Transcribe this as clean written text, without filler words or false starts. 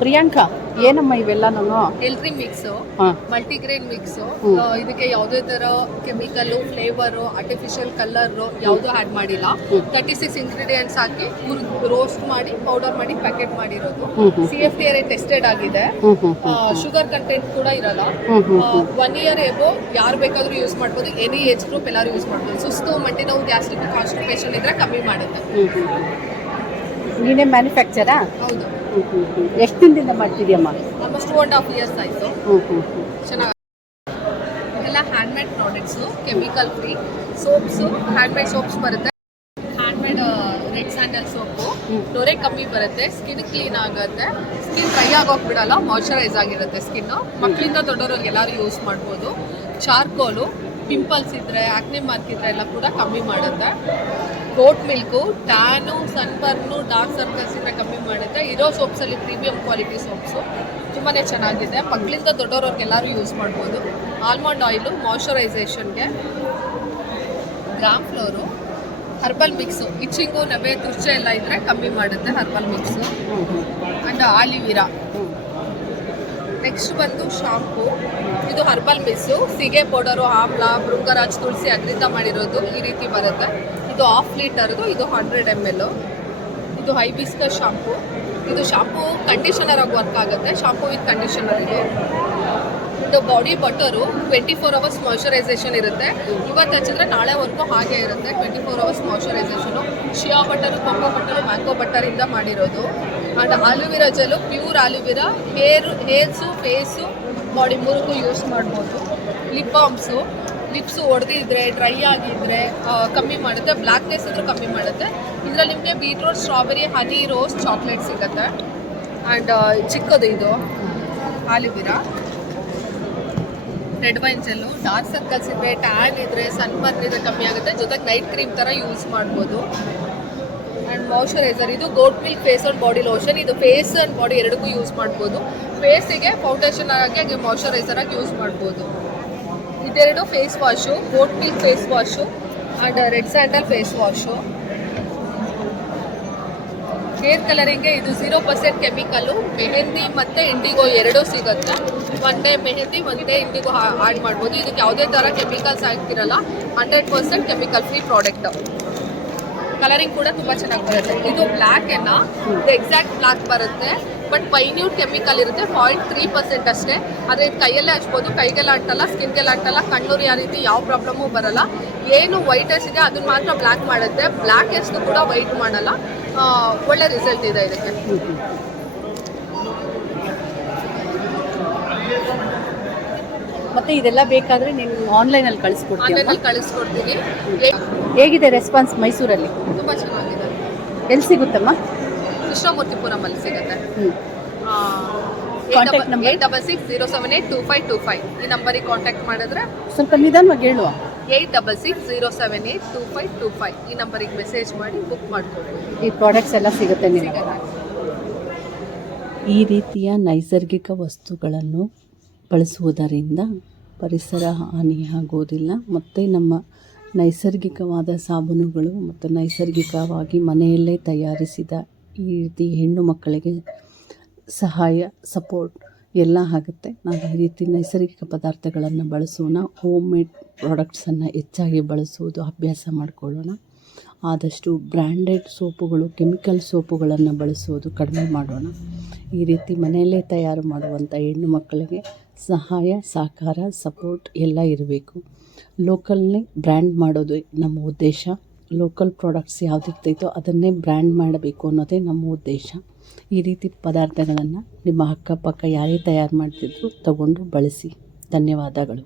ಪ್ರಿಯಾಂಕಾ, ಏನಮ್ಮ ಇವೆಲ್ಲನೂ? ಹೆಲ್ತ್ರಿ mix, multigrain mix. ಇದಕ್ಕೆ ಯಾವುದೇ ತರ ಕೆಮಿಕಲ್, ಫ್ಲೇವರ್, ಆರ್ಟಿಫಿಷಿಯಲ್ ಕಲರ್ ಯಾವುದು ಆಡ್ ಮಾಡಿಲ್ಲ. 36 ಇಂಗ್ರೀಡಿಯೆಂಟ್ಸ್ ಹಾಕಿ ರೋಸ್ಟ್ ಮಾಡಿ ಪೌಡರ್ ಮಾಡಿ ಪ್ಯಾಕೆಟ್ ಮಾಡಿರೋದು. CFDA ಟೆಸ್ಟೆಡ್ ಆಗಿದೆ. ಶುಗರ್ ಕಂಟೆಂಟ್ ಕೂಡ ಇರಲ್ಲ. 1 ಇಯರ್ ಎಬೋ ಯಾರು ಬೇಕಾದ್ರೂ ಯೂಸ್ ಮಾಡ್ಬೋದು. ಎನಿ ಏಜ್ ಗ್ರೂಪ್ ಎಲ್ಲರೂ ಯೂಸ್ ಮಾಡ್ಬೋದು. ಸುಸ್ತು, ಮಂಡಿ ನೋವು, ಗ್ಯಾಸ್ಟ್ರಿಕ್, ಕಾನ್ಸ್ಟಿಪೇಷನ್ ಇದ್ರೆ ಕಮ್ಮಿ ಮಾಡುತ್ತೆ. ನೀನೇ ಮ್ಯಾನುಫ್ಯಾಕ್ಚರಾ? ಹೌದು. ಎಷ್ಟು ದಿನದಿಂದ ಮಾಡ್ತಿದ್ಯಮ್ಮ? ಆಲ್ಮೋಸ್ಟ್ 2.5 years ಆಯಿತು. ಚೆನ್ನಾಗಿ ಎಲ್ಲ handmade products, chemical free soaps. Handmade soaps ಬರುತ್ತೆ. Handmade red sandal soap. ನೊರೆ ಕಮ್ಮಿ ಬರುತ್ತೆ. ಸ್ಕಿನ್ ಕ್ಲೀನ್ ಆಗುತ್ತೆ. ಸ್ಕಿನ್ ಡ್ರೈ ಆಗೋಕೆ ಬಿಡಲ್ಲ. ಮಾಯ್ಶ್ಚರೈಸ್ ಆಗಿರುತ್ತೆ ಸ್ಕಿನ್ನು. ಮಕ್ಕಳಿಂದ ದೊಡ್ಡವ್ರಿಗೆ ಎಲ್ಲರೂ ಯೂಸ್ ಮಾಡ್ಬೋದು. ಚಾರ್ಕೋಲು, ಪಿಂಪಲ್ಸ್ ಇದ್ದರೆ, ಆಕ್ನೆ ಮಾರ್ಕ್ ಇದ್ದರೆ ಎಲ್ಲ ಕೂಡ ಕಮ್ಮಿ ಮಾಡುತ್ತೆ. ಗೋಟ್ ಮಿಲ್ಕು, ಟ್ಯಾನು, ಸನ್ಬರ್ನು, ಡಾರ್ಕ್ ಸರ್ಕಲ್ಸ್ ಇಂದ ಕಮ್ಮಿ ಮಾಡುತ್ತೆ. ಇರೋ ಸೋಪ್ಸಲ್ಲಿ ಪ್ರೀಮಿಯಂ ಕ್ವಾಲಿಟಿ ಸೋಪ್ಸು ತುಂಬಾ ಚೆನ್ನಾಗಿದೆ. ಮಕ್ಕಳಿಂದ ದೊಡ್ಡವ್ರಿಗೆಲ್ಲರೂ ಯೂಸ್ ಮಾಡ್ಬೋದು. ಆಲ್ಮಂಡ್ ಆಯಿಲು ಮಾಯ್ಶ್ಚರೈಸೇಷನ್ಗೆ. Gram flour, herbal mix, itching, ನವೆ, ತುರ್ಚೆ ಎಲ್ಲ ಇದ್ದರೆ ಕಮ್ಮಿ ಮಾಡುತ್ತೆ herbal mix. And aloe vera. Next ಬಂದು ಶಾಂಪೂ. ಇದು ಹರ್ಬಲ್ ಮಿಕ್ಸು, ಸೀಗೆ ಪೌಡರು, ಆಮ್ಲ, ಭೃಂಗರಾಜ್, ತುಳಸಿ ಅದರಿಂದ ಮಾಡಿರೋದು. ಈ ರೀತಿ ಬರುತ್ತೆ. ಇದು 1/2 ಲೀಟರ್ದು. ಇದು 100 ml. ಇದು ಹೈಬಿಸ್ಕಸ್ ಶಾಂಪೂ. ಇದು ಶಾಂಪೂ ಕಂಡೀಷನರ್ ಆಗಿ ವರ್ಕ್ ಆಗುತ್ತೆ. ಶಾಂಪೂ ವಿತ್ ಕಂಡೀಷನರ್ ಇದು. ಇದು ಬಾಡಿ ಬಟರು. 24 hours ಮಾಯ್ಶ್ಚರೈಸೇಷನ್ ಇರುತ್ತೆ. ಇವತ್ತು ಹಚ್ಚಿದ್ರೆ ನಾಳೆವರೆಗೂ ಹಾಗೆ ಇರುತ್ತೆ. 24 hours moisturisation. Shea butter, cocoa butter, mango ಬಟರಿಂದ ಮಾಡಿರೋದು. And aloe vera gel, pure aloe vera. Hairs, face, body ಮೂರಕ್ಕೂ ಯೂಸ್ ಮಾಡ್ಬೋದು. ಲಿಪ್ ಬಾಮ್ಸು, ಲಿಪ್ಸು ಒಡೆದಿದ್ರೆ, ಡ್ರೈ ಆಗಿದ್ರೆ ಕಮ್ಮಿ ಮಾಡುತ್ತೆ. ಬ್ಲ್ಯಾಕ್ನೆಸ್ ಇದ್ರೂ ಕಮ್ಮಿ ಮಾಡುತ್ತೆ. ಇದರಲ್ಲಿ ನಿಮಗೆ beetroot, strawberry, honey, rose, chocolate ಸಿಗುತ್ತೆ. ಆ್ಯಂಡ್ ಚಿಕ್ಕದು ಇದು aloe vera. Red wine gel, dark circles ಇದ್ದರೆ, ಟ್ಯಾನ್ ಇದ್ದರೆ, ಸನ್ಬರ್ನ್ ಇದ್ರೆ ಕಮ್ಮಿ ಆಗುತ್ತೆ. ಜೊತೆಗೆ ನೈಟ್ ಕ್ರೀಮ್ ಥರ ಯೂಸ್ ಮಾಡ್ಬೋದು. And moisturiser. ಇದು goat milk face and body lotion. ಇದು ಫೇಸ್ ಆ್ಯಂಡ್ ಬಾಡಿ ಎರಡಕ್ಕೂ ಯೂಸ್ ಮಾಡ್ಬೋದು. ಫೇಸಿಗೆ ಫೌಂಡೇಶನ್ ಆಗಿ, ಹಾಗೆ ಮಾಯ್ಶ್ಚರೈಸರ್ ಆಗಿ ಯೂಸ್ ಮಾಡ್ಬೋದು. ಇದೆರಡು face wash. Goat milk face wash and red sandal face wash. Hair ಕಲರಿಂಗ್ಗೆ ಇದು 0% ಕೆಮಿಕಲ್ಲು. ಮೆಹಂದಿ ಮತ್ತು ಇಂಡಿಗೋ ಎರಡೂ ಸಿಗುತ್ತೆ. 1 day mehndi, 1 day indigo add ಮಾಡ್ಬೋದು. ಇದಕ್ಕೆ ಯಾವುದೇ ಥರ ಕೆಮಿಕಲ್ಸ್ ಆಗ್ತಿರಲ್ಲ. 100% ಕೆಮಿಕಲ್ ಫ್ರೀ ಪ್ರಾಡಕ್ಟ್. ಕಲರಿಂಗ್ ಕೂಡ ತುಂಬ ಚೆನ್ನಾಗಿ ಬರುತ್ತೆ. ಇದು ಬ್ಲ್ಯಾಕ್ ಎನ್ನ, ಇದು ಎಕ್ಸಾಕ್ಟ್ ಬ್ಲ್ಯಾಕ್ ಬರುತ್ತೆ. ಬಟ್ ಮೈನ್ಯೂಟ್ ಕೆಮಿಕಲ್ ಇರುತ್ತೆ. 0.3% ಅಷ್ಟೇ. ಆದರೆ ಇದು ಕೈಯಲ್ಲೇ ಹಚ್ಬೋದು. ಕೈಗೆಲ್ಲ ಅಂಟಲ್ಲ, ಸ್ಕಿನ್ಗೆಲ್ಲ ಅಂಟಲ್ಲ, ಕಣ್ಣೂರಿ ಆ ರೀತಿ ಯಾವ ಪ್ರಾಬ್ಲಮ್ಮು ಬರಲ್ಲ. ಏನು ವೈಟಸ್ ಇದೆ ಅದನ್ನ ಮಾತ್ರ ಬ್ಲ್ಯಾಕ್ ಮಾಡುತ್ತೆ. ಬ್ಲ್ಯಾಕ್ ಎಷ್ಟು ಕೂಡ ವೈಟ್ ಮಾಡಲ್ಲ. ಒಳ್ಳೆ ರಿಸಲ್ಟ್ ಇದೆ ಇದಕ್ಕೆ. ಮತ್ತೆ ಇದೆಲ್ಲ ಬೇಕಾದರೆ ನೀನು ಆನ್ಲೈನಲ್ಲಿ ಕಳಿಸ್ಕೊಡ್ತೀನಿ. ಹೇಗಿದೆ ರೆಸ್ಪಾನ್ಸ್ ಮೈಸೂರಲ್ಲಿ? ತುಂಬ ಚೆನ್ನಾಗಿದೆ. ಎಲ್ಲಿ ಸಿಗುತ್ತಮ್ಮ? ಕೃಷ್ಣಮೂರ್ತಿಪುರಮಲ್ಲಿ ಸಿಗುತ್ತೆ. Contact number 8660782525. ಈ ನಂಬರಿಗೆ ಕಾಂಟ್ಯಾಕ್ಟ್ ಮಾಡಿದ್ರೆ ಸ್ವಲ್ಪ ನಿಧಾನವಾಗಿ ಹೇಳುವ. 8660782525. ಈ ನಂಬರಿಗೆ ಮೆಸೇಜ್ ಮಾಡಿ ಬುಕ್ ಮಾಡ್ಕೊಡ್ಬೋದು. ಈ ಪ್ರಾಡಕ್ಟ್ಸ್ ಎಲ್ಲ ಸಿಗುತ್ತೆ ನಿಮಗೆ. ಈ ರೀತಿಯ ನೈಸರ್ಗಿಕ ವಸ್ತುಗಳನ್ನು ಬಳಸುವುದರಿಂದ ಪರಿಸರ ಹಾನಿಯಾಗುವುದಿಲ್ಲ. ಮತ್ತು ನಮ್ಮ ನೈಸರ್ಗಿಕವಾದ ಸಾಬೂನುಗಳು ಮತ್ತು ನೈಸರ್ಗಿಕವಾಗಿ ಮನೆಯಲ್ಲೇ ತಯಾರಿಸಿದ ಈ ರೀತಿ ಹೆಣ್ಣು ಮಕ್ಕಳಿಗೆ ಸಹಾಯ, ಸಪೋರ್ಟ್ ಎಲ್ಲ ಆಗುತ್ತೆ. ನಾವು ಈ ರೀತಿ ನೈಸರ್ಗಿಕ ಪದಾರ್ಥಗಳನ್ನು ಬಳಸೋಣ. ಹೋಮ್ ಮೇಡ್ ಪ್ರಾಡಕ್ಟ್ಸನ್ನು ಹೆಚ್ಚಾಗಿ ಬಳಸುವುದು ಅಭ್ಯಾಸ ಮಾಡಿಕೊಳ್ಳೋಣ. ಆದಷ್ಟು ಬ್ರ್ಯಾಂಡೆಡ್ ಸೋಪುಗಳು, ಕೆಮಿಕಲ್ ಸೋಪುಗಳನ್ನು ಬಳಸುವುದು ಕಡಿಮೆ ಮಾಡೋಣ. ಈ ರೀತಿ ಮನೆಯಲ್ಲೇ ತಯಾರು ಮಾಡುವಂಥ ಹೆಣ್ಣು ಮಕ್ಕಳಿಗೆ ಸಹಾಯ, ಸಹಕಾರ, ಸಪೋರ್ಟ್ ಎಲ್ಲ ಇರಬೇಕು. ಲೋಕಲ್ನೇ ಬ್ರ್ಯಾಂಡ್ ಮಾಡೋದು ನಮ್ಮ ಉದ್ದೇಶ. ಲೋಕಲ್ ಪ್ರಾಡಕ್ಟ್ಸ್ ಯಾವುದಿರ್ತೈತೋ ಅದನ್ನೇ ಬ್ರ್ಯಾಂಡ್ ಮಾಡಬೇಕು ಅನ್ನೋದೇ ನಮ್ಮ ಉದ್ದೇಶ. ಈ ರೀತಿ ಪದಾರ್ಥಗಳನ್ನು ನಿಮ್ಮ ಅಕ್ಕಪಕ್ಕ ಯಾರೇ ತಯಾರು ಮಾಡ್ತಿದ್ರು ತಗೊಂಡು ಬಳಸಿ. ಧನ್ಯವಾದಗಳು.